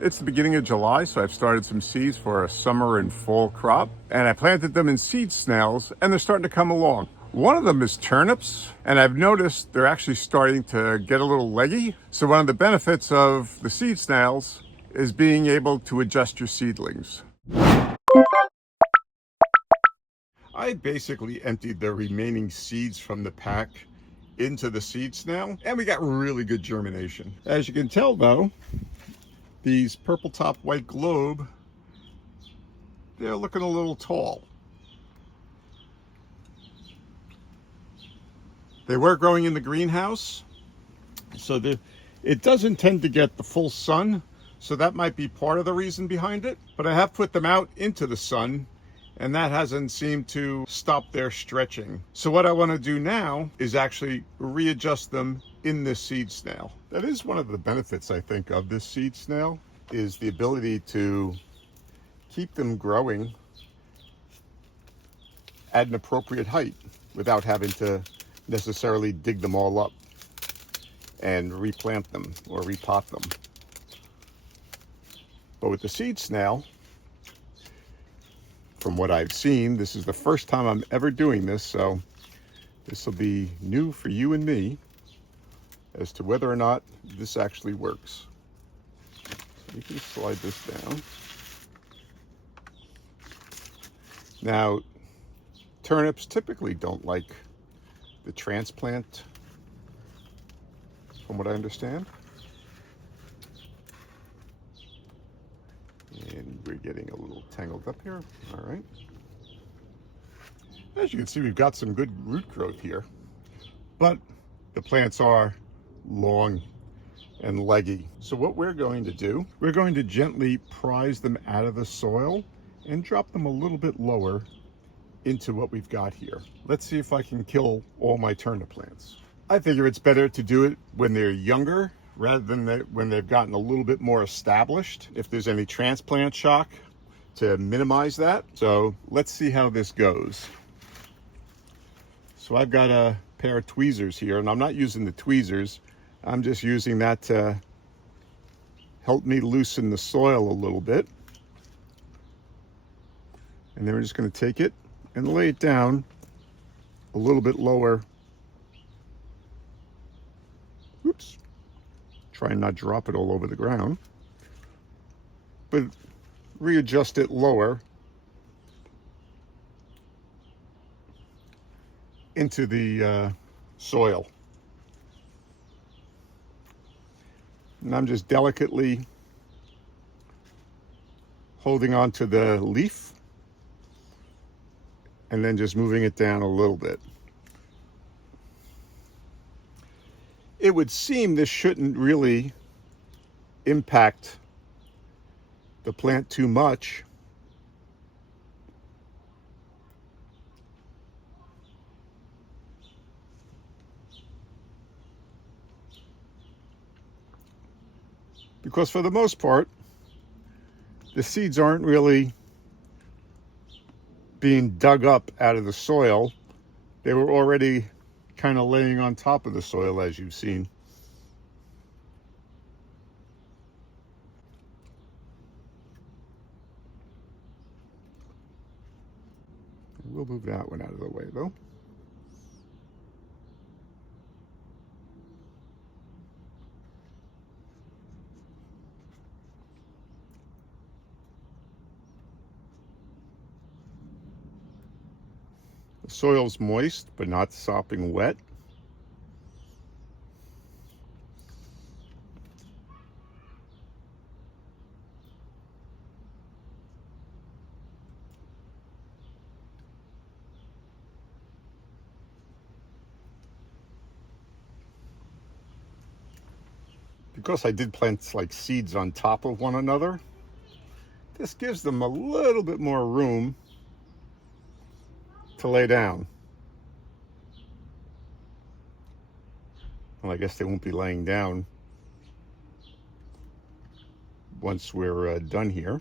It's the beginning of July, so I've started some seeds for a summer and fall crop. And I planted them in seed snails, and they're starting to come along. One of them is turnips, and I've noticed they're actually starting to get a little leggy. So one of the benefits of the seed snails is being able to adjust your seedlings. I basically emptied the remaining seeds from the pack into the seed snail, and we got really good germination. As you can tell though, these purple top white globe, they're looking a little tall. They were growing in the greenhouse, so it doesn't tend to get the full sun, so that might be part of the reason behind it. But I have put them out into the sun, and that hasn't seemed to stop their stretching. So what I want to do now is actually readjust them in this seed snail. That is one of the benefits, I think, of this seed snail, is the ability to keep them growing at an appropriate height without having to necessarily dig them all up and replant them or repot them. But with the seed snail, from what I've seen, this is the first time I'm ever doing this, so this will be new for you and me as to whether or not this actually works. So you can slide this down. Now, turnips typically don't like the transplant, from what I understand. And we're getting a little tangled up here. All right. As you can see, we've got some good root growth here, but the plants are long and leggy. So what we're going to do, we're going to gently prise them out of the soil and drop them a little bit lower into what we've got here. Let's see if I can kill all my turnip plants. I figure it's better to do it when they're younger rather than when they've gotten a little bit more established, if there's any transplant shock, to minimize that. So let's see how this goes. So I've got a pair of tweezers here, and I'm not using the tweezers. I'm just using that to help me loosen the soil a little bit. And then we're just going to take it and lay it down a little bit lower. Oops. Try and not drop it all over the ground. But readjust it lower into the soil. And I'm just delicately holding on to the leaf and then just moving it down a little bit. It would seem this shouldn't really impact the plant too much. Because for the most part, the seeds aren't really being dug up out of the soil. They were already kind of laying on top of the soil, as you've seen. We'll move that one out of the way though. The soil's moist, but not sopping wet. Because I did plant like seeds on top of one another, this gives them a little bit more room to lay down. Well, I guess they won't be laying down once we're done here.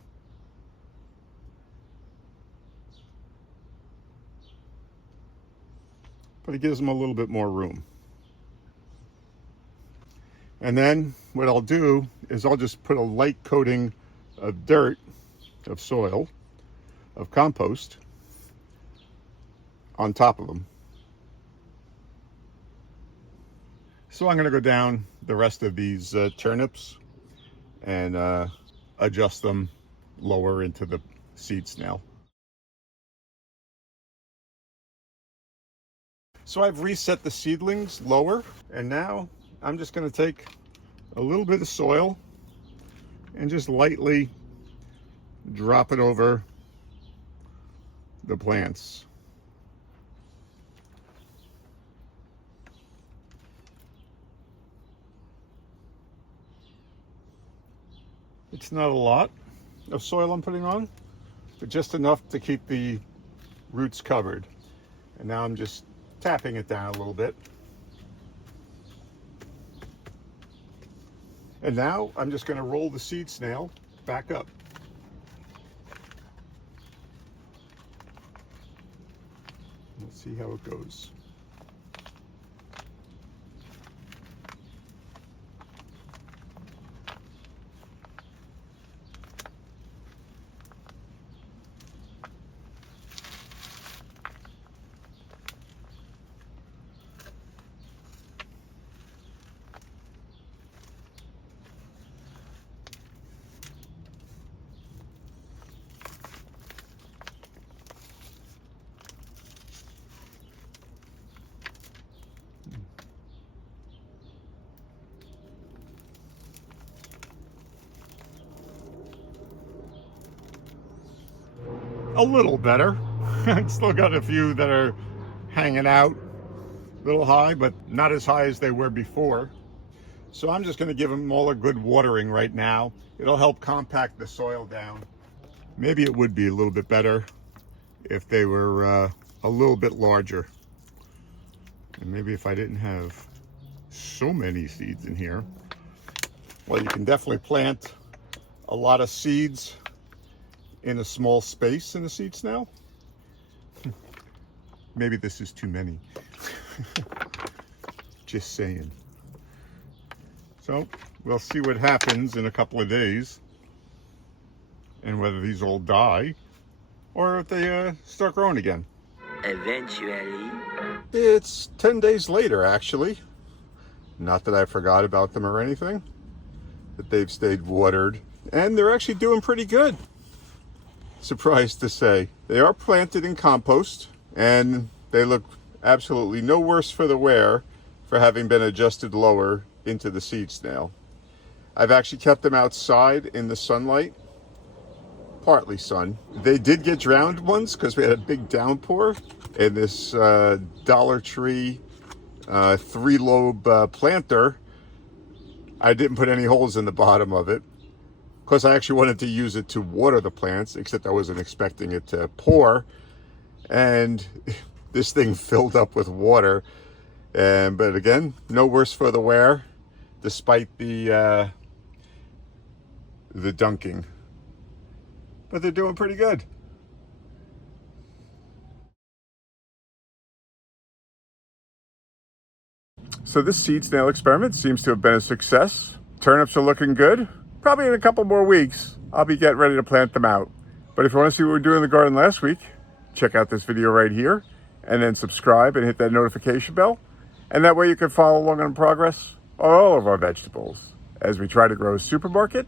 But it gives them a little bit more room. And then what I'll do is I'll just put a light coating of dirt, of soil, of compost on top of them. So I'm going to go down the rest of these turnips and adjust them lower into the seed snail. So I've reset the seedlings lower, and now I'm just going to take a little bit of soil and just lightly drop it over the plants. It's not a lot of soil I'm putting on, but just enough to keep the roots covered. And now I'm just tapping it down a little bit. And now I'm just going to roll the seed snail back up. Let's see how it goes. A little better. I've still got a few that are hanging out a little high, but not as high as they were before. So I'm just going to give them all a good watering right now. It'll help compact the soil down. Maybe it would be a little bit better if they were a little bit larger. And maybe if I didn't have so many seeds in here. Well, you can definitely plant a lot of seeds in a small space in the seed snail. Maybe this is too many. Just saying. So we'll see what happens in a couple of days and whether these all die or if they start growing again. Eventually. It's 10 days later, actually. Not that I forgot about them or anything, but they've stayed watered and they're actually doing pretty good. Surprised to say. They are planted in compost and they look absolutely no worse for the wear for having been adjusted lower into the seed snail. I've actually kept them outside in the sunlight, partly sun. They did get drowned once because we had a big downpour and this Dollar Tree 3-lobe planter. I didn't put any holes in the bottom of it because I actually wanted to use it to water the plants, except I wasn't expecting it to pour. And this thing filled up with water. But again, no worse for the wear, despite the dunking. But they're doing pretty good. So this seed snail experiment seems to have been a success. Turnips are looking good. Probably in a couple more weeks, I'll be getting ready to plant them out. But if you want to see what we're doing in the garden last week, check out this video right here, and then subscribe and hit that notification bell. And that way you can follow along on progress on all of our vegetables as we try to grow a supermarket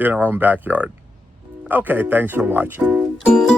in our own backyard. Okay, thanks for watching.